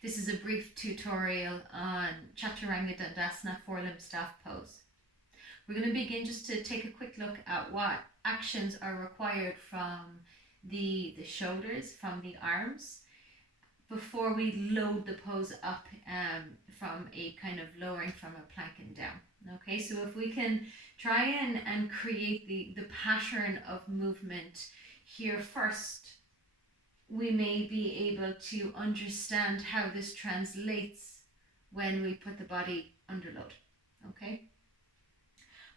This is a brief tutorial on Chaturanga Dandasana four-limb staff pose. We're going to begin just to take a quick look at what actions are required from the shoulders, from the arms, before we load the pose up from a kind of lowering from a plank and down. Okay, so if we can try and create the pattern of movement here first, we may be able to understand how this translates when we put the body under load. Okay?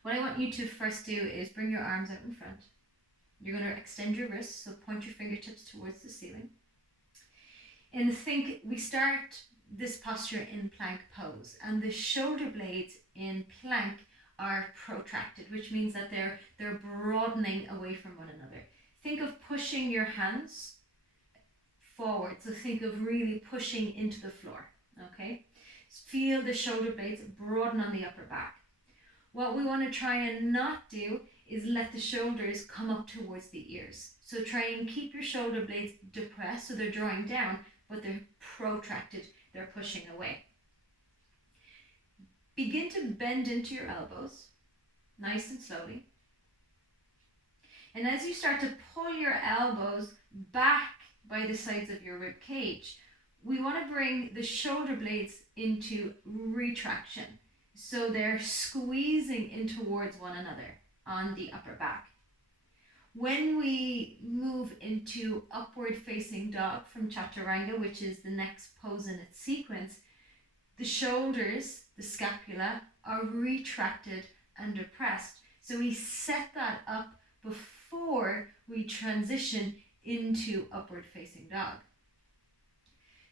What I want you to first do is bring your arms out in front. You're going to extend your wrists, so point your fingertips towards the ceiling. And think, we start this posture in plank pose, and the shoulder blades in plank are protracted, which means that they're broadening away from one another. Think of pushing your hands forward, so think of really pushing into the floor. Okay, feel the shoulder blades broaden on the upper back. What we want to try and not do is let the shoulders come up towards the ears. So try and keep your shoulder blades depressed, so they're drawing down, but they're protracted, they're pushing away. Begin to bend into your elbows, nice and slowly. And as you start to pull your elbows back by the sides of your rib cage, we want to bring the shoulder blades into retraction. So they're squeezing in towards one another on the upper back. When we move into upward facing dog from Chaturanga, which is the next pose in its sequence, the shoulders, the scapula, are retracted and depressed. So we set that up before we transition into upward facing dog.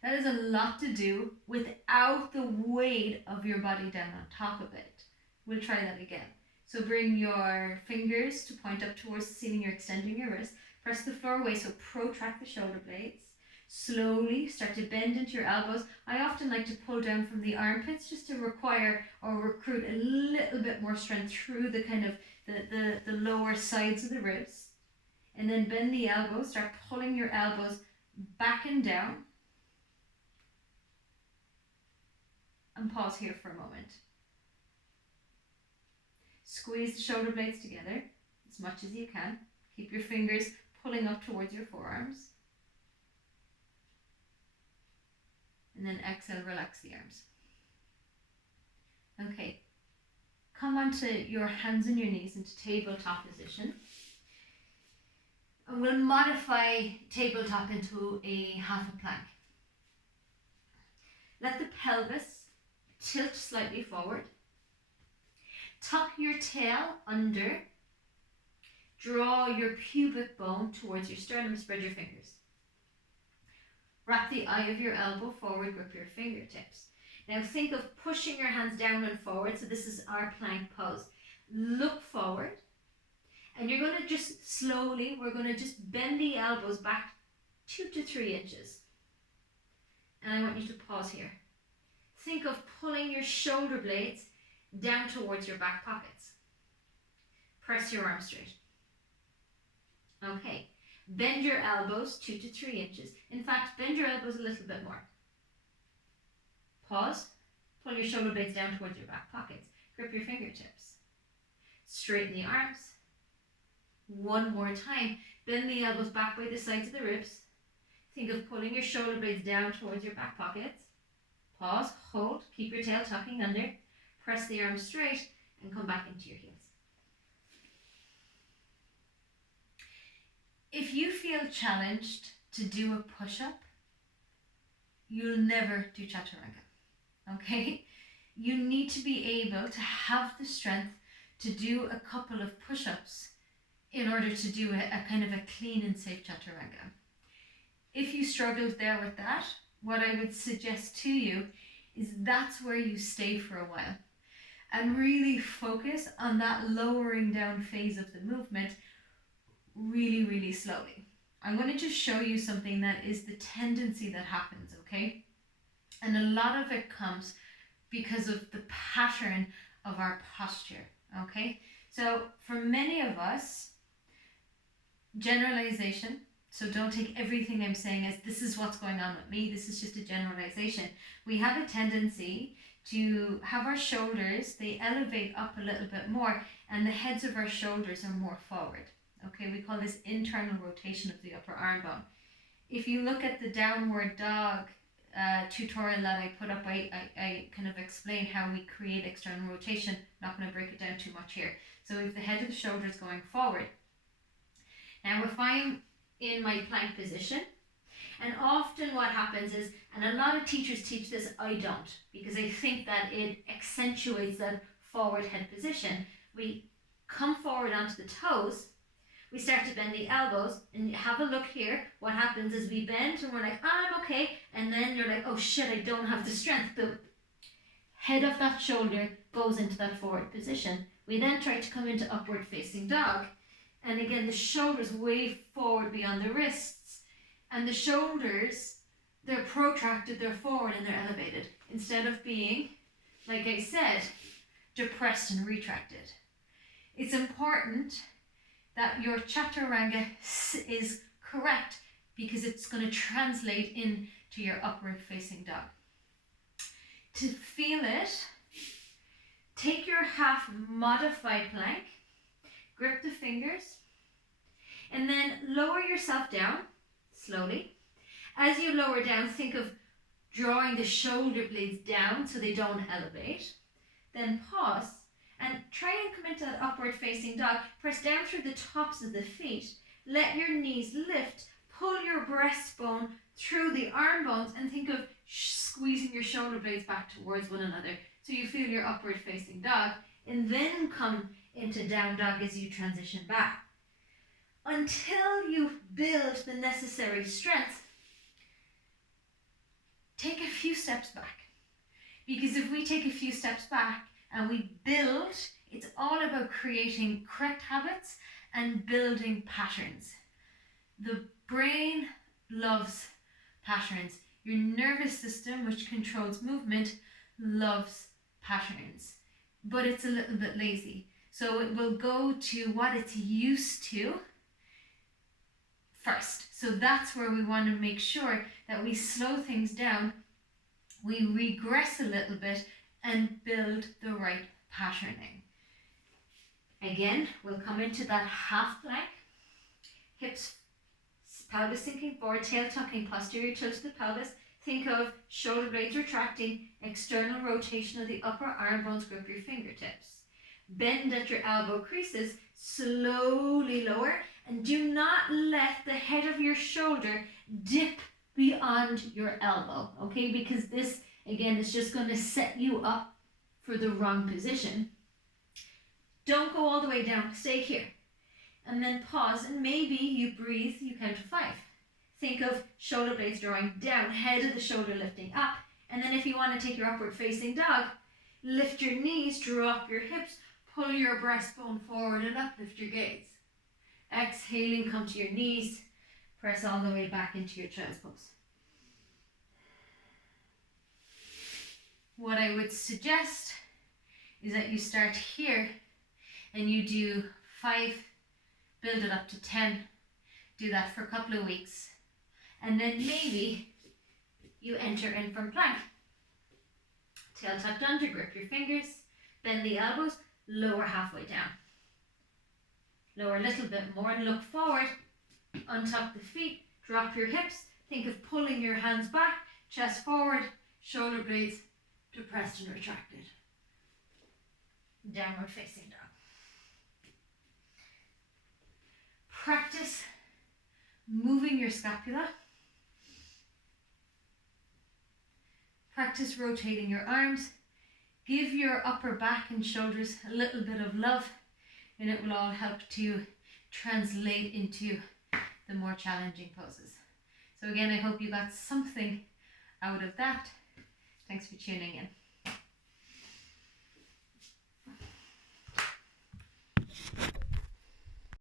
That is a lot to do without the weight of your body down on top of it. We'll try that again. So bring your fingers to point up towards the ceiling. You're extending your wrist. Press the floor away, so protract the shoulder blades. Slowly start to bend into your elbows. I often like to pull down from the armpits just to require or recruit a little bit more strength through the kind of the lower sides of the ribs. And then bend the elbows. Start pulling your elbows back and down. And pause here for a moment. Squeeze the shoulder blades together as much as you can. Keep your fingers pulling up towards your forearms. And then exhale, relax the arms. Okay, come onto your hands and your knees into tabletop position. And we'll modify tabletop into a half a plank. Let the pelvis tilt slightly forward. Tuck your tail under. Draw your pubic bone towards your sternum. Spread your fingers. Wrap the eye of your elbow forward. Grip your fingertips. Now think of pushing your hands down and forward. So this is our plank pose. Look forward. And you're going to just slowly, we're going to just bend the elbows back 2 to 3 inches. And I want you to pause here. Think of pulling your shoulder blades down towards your back pockets. Press your arms straight. Okay, bend your elbows 2 to 3 inches. In fact, bend your elbows a little bit more. Pause, pull your shoulder blades down towards your back pockets. Grip your fingertips. Straighten the arms. One more time, bend the elbows back by the sides of the ribs. Think of pulling your shoulder blades down towards your back pockets. Pause, hold, keep your tail tucking under. Press the arms straight and come back into your heels. If you feel challenged to do a push-up, you'll never do Chaturanga, okay? You need to be able to have the strength to do a couple of push-ups in order to do a kind of a clean and safe Chaturanga. If you struggled there with that, what I would suggest to you is that's where you stay for a while and really focus on that lowering down phase of the movement really, really slowly. I'm going to just show you something that is the tendency that happens, okay? And a lot of it comes because of the pattern of our posture, okay? So for many of us, generalization, So don't take everything I'm saying as this is what's going on with me. This is just a generalization. We have a tendency to have our shoulders, they elevate up a little bit more, and the heads of our shoulders are more forward. Okay, we call this internal rotation of the upper arm bone. If you look at the downward dog tutorial that I put up, I kind of explain how we create external rotation. I'm not going to break it down too much here. So if the head of the shoulders going forward. Now if I'm in my plank position, and often what happens is, and a lot of teachers teach this, I don't, because I think that it accentuates that forward head position. We come forward onto the toes, we start to bend the elbows, and have a look here. What happens is we bend and we're like, oh, I'm okay, and then you're like, oh shit, I don't have the strength. The head of that shoulder goes into that forward position. We then try to come into upward facing dog, and again the shoulders way forward beyond the wrists, and the shoulders, they're protracted, they're forward and they're elevated, instead of being, like I said, depressed and retracted. It's important that your Chaturanga is correct, because it's going to translate into your upward facing dog. To feel it, take your half modified plank, grip the fingers, and then lower yourself down slowly. As you lower down, think of drawing the shoulder blades down so they don't elevate. Then pause and try and come into that upward facing dog. Press down through the tops of the feet. Let your knees lift. Pull your breastbone through the arm bones and think of squeezing your shoulder blades back towards one another so you feel your upward facing dog, and then come into down dog as you transition back. Until you build the necessary strength, take a few steps back. Because if we take a few steps back and we build, it's all about creating correct habits and building patterns. The brain loves patterns. Your nervous system, which controls movement, loves patterns, but it's a little bit lazy. So it will go to what it's used to first. So that's where we want to make sure that we slow things down, we regress a little bit and build the right patterning. Again, we'll come into that half plank, hips, pelvis sinking forward, tail tucking, posterior tilt to the pelvis. Think of shoulder blades retracting, external rotation of the upper arm bones, grip your fingertips. Bend at your elbow creases, slowly lower, and do not let the head of your shoulder dip beyond your elbow, okay? Because this, again, is just going to set you up for the wrong position. Don't go all the way down, stay here. And then pause, and maybe you breathe, you count to 5. Think of shoulder blades drawing down, head of the shoulder lifting up. And then if you want to take your upward facing dog, lift your knees, drop your hips, pull your breastbone forward and up, lift your gaze. Exhaling, come to your knees, press all the way back into your child's pose. What I would suggest is that you start here and you do 5, build it up to 10, do that for a couple of weeks, and then maybe you enter in from plank. Tail tucked under, grip your fingers, bend the elbows, lower halfway down. Lower a little bit more and look forward, untuck the feet, drop your hips, think of pulling your hands back, chest forward, shoulder blades depressed and retracted. Downward facing dog. Practice moving your scapula. Practice rotating your arms. Give your upper back and shoulders a little bit of love, and it will all help to translate into the more challenging poses. So again, I hope you got something out of that. Thanks for tuning in.